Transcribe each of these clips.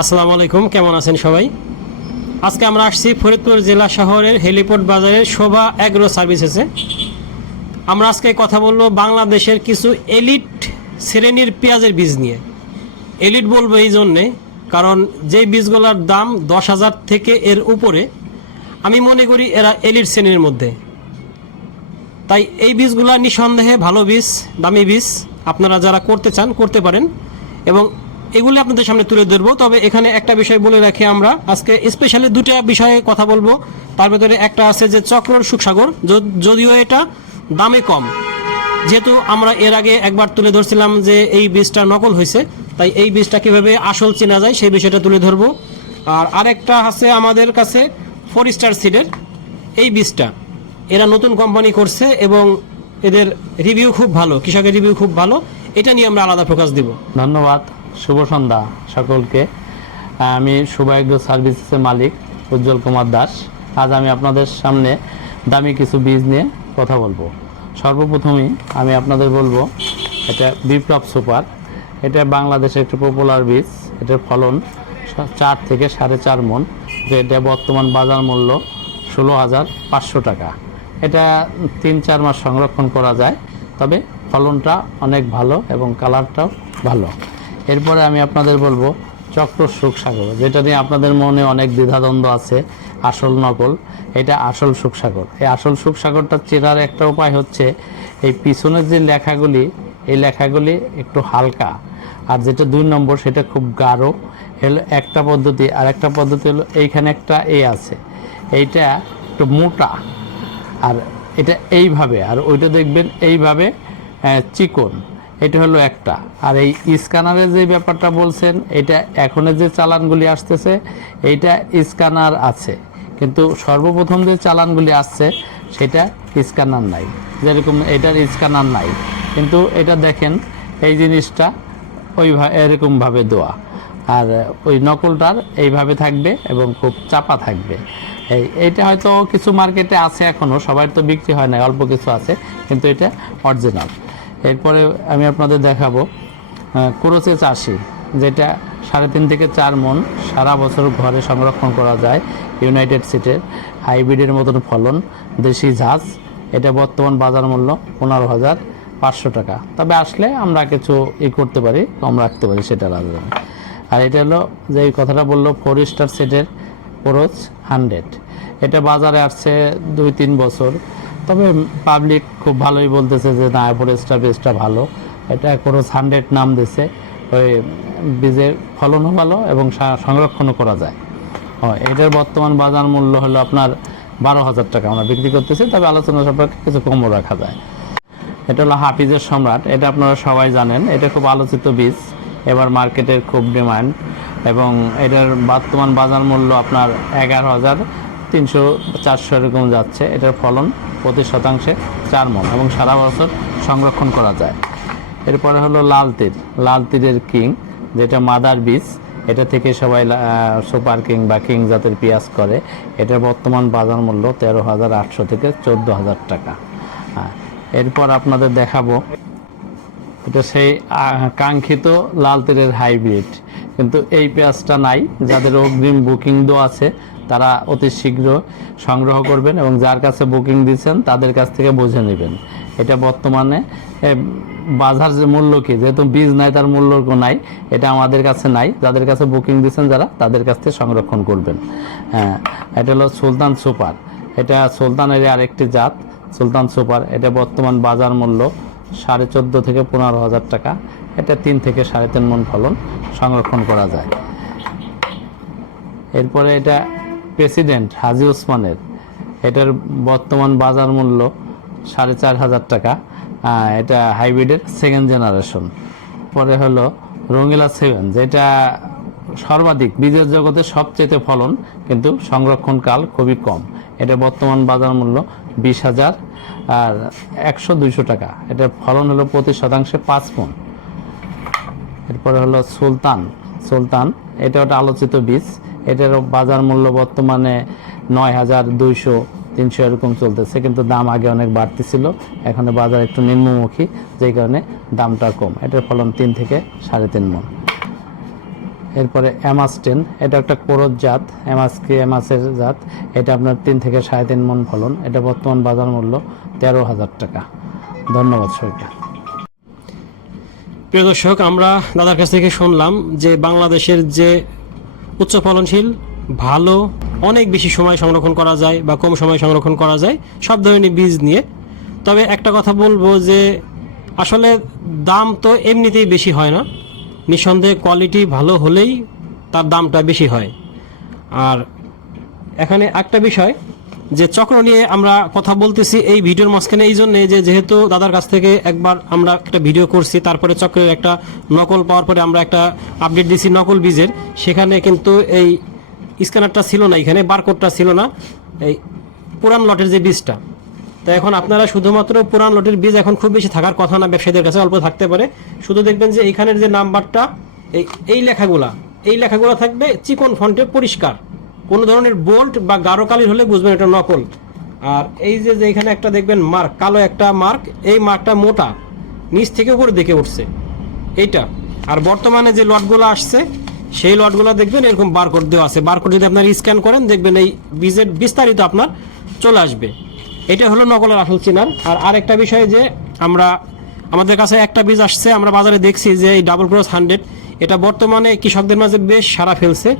আসসালামু আলাইকুম কেমন আছেন সবাই? আজকে আমরা আসছি ফরিদপুর জেলা শহরের হেলিপোর্ট বাজারের শোভা অ্যাগ্রো সার্ভিসেসে। আমরা আজকে কথা বলব বাংলাদেশের কিছু এলিট শ্রেণির পেঁয়াজের বীজ নিয়ে। এলিট বলব এই জন্যে, কারণ যেই বীজগুলোর দাম দশ হাজার থেকে এর উপরে, আমি মনে করি এরা এলিট শ্রেণির মধ্যে। তাই এই বীজগুলা নিঃসন্দেহে ভালো বীজ, দামি বীজ, আপনারা যারা করতে চান, করতে পারেন। এবং এগুলি আপনাদের সামনে তুলে ধরবো। তবে এখানে একটা বিষয় বলে রাখি আমরা। আজকে স্পেশালি দুটা বিষয়ে কথা বলব। তার ভেতরে একটা আছে যে চক্রর সুখসাগর। যদিও এটা দামে কম। যেহেতু আমরা এর আগে একবার তুলে ধরছিলাম যে এই বীজটা নকল হয়েছে, তাই এই বীজটা কীভাবে আসল চেনা যায় সেই বিষয়টা তুলে ধরবো। আর আরেকটা আছে আমাদের কাছে ফোর স্টার সিডের। এই বীজটা এরা নতুন কোম্পানি করছে এবং এদের রিভিউ খুব ভালো, কৃষকের রিভিউ খুব ভালো। এটা নিয়ে আমরা আলাদা ফোকাস দিব। ধন্যবাদ। শুভ সন্ধ্যা সকলকে। আমি শুভাগ্য সার্ভিসেসের মালিক উজ্জ্বল কুমার দাস। আজ আমি আপনাদের সামনে দামি কিছু বীজ নিয়ে কথা বলব। সর্বপ্রথমেই আমি আপনাদের বলব, এটা বিপ্লব সুপার। এটা বাংলাদেশের একটি পপুলার বীজ। এটার ফলন চার থেকে সাড়ে চার মন। এটা বর্তমান বাজার মূল্য ষোলো হাজার পাঁচশো টাকা। এটা তিন চার মাস সংরক্ষণ করা যায়। তবে ফলনটা অনেক ভালো এবং কালারটাও ভালো। এরপরে আমি আপনাদের বলব চক্র সুখ সাগর যেটা নিয়ে আপনাদের মনে অনেক দ্বিধাদ্বন্দ্ব আছে, আসল নকল, এটা আসল সুখ সাগর এই আসল সুখ সাগরটা চেনার একটা উপায় হচ্ছে, এই পিছনের যে লেখাগুলি, এই লেখাগুলি একটু হালকা, আর যেটা দুই নম্বর সেটা খুব গাঢ়। হলো একটা পদ্ধতি, আর একটা পদ্ধতি হলো এইখানে একটা এ আছে, এইটা একটু মোটা, আর এটা এইভাবে, আর ওইটা দেখবেন এইভাবে চিকন। এটা হলো একটা। আর এই স্ক্যানারের যে ব্যাপারটা বলছেন, এটা এখনের যে চালানগুলি আসতেছে, এইটা স্ক্যানার আছে। কিন্তু সর্বপ্রথম যে চালানগুলি আসছে, সেটা স্ক্যানার নাই। যেরকম এটার স্ক্যানার নাই। কিন্তু এটা দেখেন, এই জিনিসটা ওই এরকমভাবে দেওয়া। আর ওই নকলটার এইভাবে থাকবে এবং খুব চাপা থাকবে। এই, এইটা হয়তো কিছু মার্কেটে আছে এখনও সবার তো বিক্রি হয় না অল্প কিছু আছে, কিন্তু এটা অরিজিনাল এরপরে আমি আপনাদের দেখাবো কুরোচে চাষি, যেটা সাড়ে তিন থেকে চার মন সারা বছর ঘরে সংরক্ষণ করা যায় ইউনাইটেড সিটের হাইব্রিডের মতন ফলন, দেশি ঝাঁজ এটা বর্তমান বাজার মূল্য পনেরো হাজার পাঁচশো টাকা। তবে আসলে আমরা কিছু ই করতে পারি, কম রাখতে পারি সেটা লাগবে আর এটা হলো যে এই কথাটা বলল ফোর স্টার সেটের খরচ হান্ড্রেড এটা বাজারে আসছে দুই তিন বছর। তবে পাবলিক খুব ভালোই বলতেছে যে, না ফোর স্টার বেসটা ভালো। এটা খরচ হান্ড্রেড নাম দিছে। ওই বীজের ফলনও ভালো এবং সংরক্ষণও করা যায়। হয়, এটার বর্তমান বাজার মূল্য হলো আপনার বারো হাজার টাকা আমরা বিক্রি করতেছি, তবে আলোচনা সম্পর্কে কিছু কমও রাখা যায়। এটা হলো হাফিজের সম্রাট। এটা আপনারা সবাই জানেন। এটা খুব আলোচিত বীজ। এবার মার্কেটের খুব ডিমান্ড এবং এটার বর্তমান বাজার মূল্য আপনার এগারো হাজার। তিনশো চারশো এরকম যাচ্ছে। এটার ফলন প্রতি শতাংশে চার মন এবং সারা বছর সংরক্ষণ করা যায়। এরপরে হলো লাল তীর। লাল তীরের কিং, যেটা মাদার বীজ এটা থেকে সবাই সুপার কিং বা কিং জাতের পেঁয়াজ করে। এটার বর্তমান বাজার মূল্য তেরো হাজার আটশো থেকে চোদ্দ হাজার টাকা। এরপর আপনাদের দেখাবো, এটা সেই কাঙ্ক্ষিত লাল তেলের হাইব্রিড। কিন্তু এই পেঁয়াজটা নাই, যাদের অগ্রিম বুকিং দেওয়া আছে তারা অতি শীঘ্র সংগ্রহ করবেন এবং যার কাছে বুকিং দিচ্ছেন তাদের কাছ থেকে বুঝে নেবেন। এটা বর্তমানে বাজার যে মূল্য কি, যেহেতু বীজ নাই, তার মূল্য নাই, এটা আমাদের কাছে নাই। যাদের কাছে বুকিং দিচ্ছেন যারা, তাদের কাছ থেকে সংরক্ষণ করবেন। হ্যাঁ এটা হলো সুলতান সুপার। এটা সুলতানের আরেকটি জাত, সুলতান সুপার। এটা বর্তমান বাজার মূল্য সাড়ে চোদ্দ থেকে পনেরো হাজার টাকা। এটা তিন থেকে সাড়ে তিন মন ফলন সংরক্ষণ করা যায়। এরপরে এটা প্রেসিডেন্ট হাজি ওসমানের, এটার বর্তমান বাজার মূল্য সাড়ে চার হাজার টাকা এটা হাইব্রিডের সেকেন্ড জেনারেশন পরে হলো রঙিলা সেভেন যেটা সর্বাধিক বীজের জগতে সবচেয়ে ফলন, কিন্তু সংরক্ষণকাল খুবই কম। এটা বর্তমান বাজার মূল্য বিশ হাজার, আর একশো দুইশো টাকা। এটার ফলন হলো প্রতি শতাংশে পাঁচ মন এরপরে হলো সুলতান সুলতান, এটা একটা আলোচিত বীজ। এটারও বাজার মূল্য বর্তমানে নয় হাজার দুইশো, তিনশো এরকম চলতেছে, কিন্তু দাম আগে অনেক বাড়তি ছিল। এখন বাজার একটু নিম্নমুখী যেই কারণে দামটা কম। এটার ফলন তিন থেকে সাড়ে তিন মন। এরপরে অ্যামাস টেন এটা একটা কোরজ জাত অ্যামাসকে অ্যামাসের জাত, এটা আপনার তিন থেকে সাড়ে তিন মন ফলন। এটা বর্তমান বাজার মূল্য তেরো হাজার টাকা। ধন্যবাদ সবাইকে। প্রিয় দর্শক, আমরা দাদার কাছ থেকে শুনলাম যে বাংলাদেশের যে উচ্চ ফলনশীল ভালো, অনেক বেশি সময় সংরক্ষণ করা যায় বা কম সময় সংরক্ষণ করা যায়, সব ধরনের বীজ নিয়ে। তবে একটা কথা বলব যে আসলে দাম তো এমনিতেই বেশি হয় না। নিঃসন্দেহে কোয়ালিটি ভালো হলেই তার দামটা বেশি হয়। আর এখানে একটা বিষয় যে চক্র নিয়ে আমরা কথা বলতেছি এই ভিডিওর মাঝখানে, এই জন্যে যে যেহেতু দাদার কাছ থেকে একবার আমরা একটা ভিডিও করছি, তারপরে চক্রের একটা নকল পাওয়ার পরে আমরা একটা আপডেট দিছি নকল বীজের, সেখানে কিন্তু এই স্ক্যানারটা ছিল না এখানে বারকোডটা ছিল না, এই পুরান লটের যে বীজটা। তো এখন আপনারা শুধুমাত্র পুরান লটের বীজ এখন খুব বেশি থাকার কথা না, ব্যবসায়ীদের কাছে অল্প থাকতে পারে। শুধু দেখবেন যে এইখানের যে নাম্বারটা, এই এই লেখাগুলা, এই লেখাগুলো থাকবে চিকন ফন্টে পরিষ্কার। কোনো ধরনের বোল্ট বা গাঢ় কালির হলে বুঝবেন এটা নকল। আর এই যে এখানে একটা দেখবেন মার্ক কালো একটা মার্ক এই মার্কটা মোটা, নিচ থেকে উপরে দেখে উঠছে। এইটা। আর বর্তমানে যে লটগুলো আসছে, সেই লটগুলো দেখবেন এরকম বারকোড দেওয়া আছে। বারকোড যদি আপনার স্ক্যান করেন, দেখবেন এই বীজের বিস্তারিত আপনার চলে আসবে। এটা হলো নকলের আসল চিনার। আর আরেকটা বিষয় যে, আমরা, আমাদের কাছে একটা বীজ আসছে, আমরা বাজারে দেখছি যে এই ডাবল ক্রস হান্ড্রেড এটা বর্তমানে কৃষকদের মাঝে বেশ সারা ফেলছে।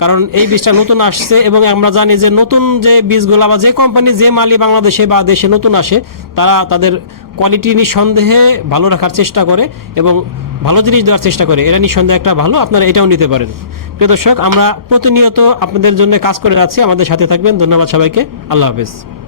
কারণ এই বীজটা নতুন আসছে এবং আমরা জানি যে নতুন যে বীজগুলো বা যে কোম্পানি যে মালি বাংলাদেশে বা দেশে নতুন আসে, তারা তাদের কোয়ালিটি নিঃসন্দেহে ভালো রাখার চেষ্টা করে এবং ভালো জিনিস দেওয়ার চেষ্টা করে। এটা নিঃসন্দেহে একটা ভালো, আপনারা এটাও নিতে পারেন। প্রিয় দর্শক, আমরা প্রতিনিয়ত আপনাদের জন্য কাজ করে যাচ্ছি। আমাদের সাথে থাকবেন। ধন্যবাদ সবাইকে। আল্লাহ হাফেজ।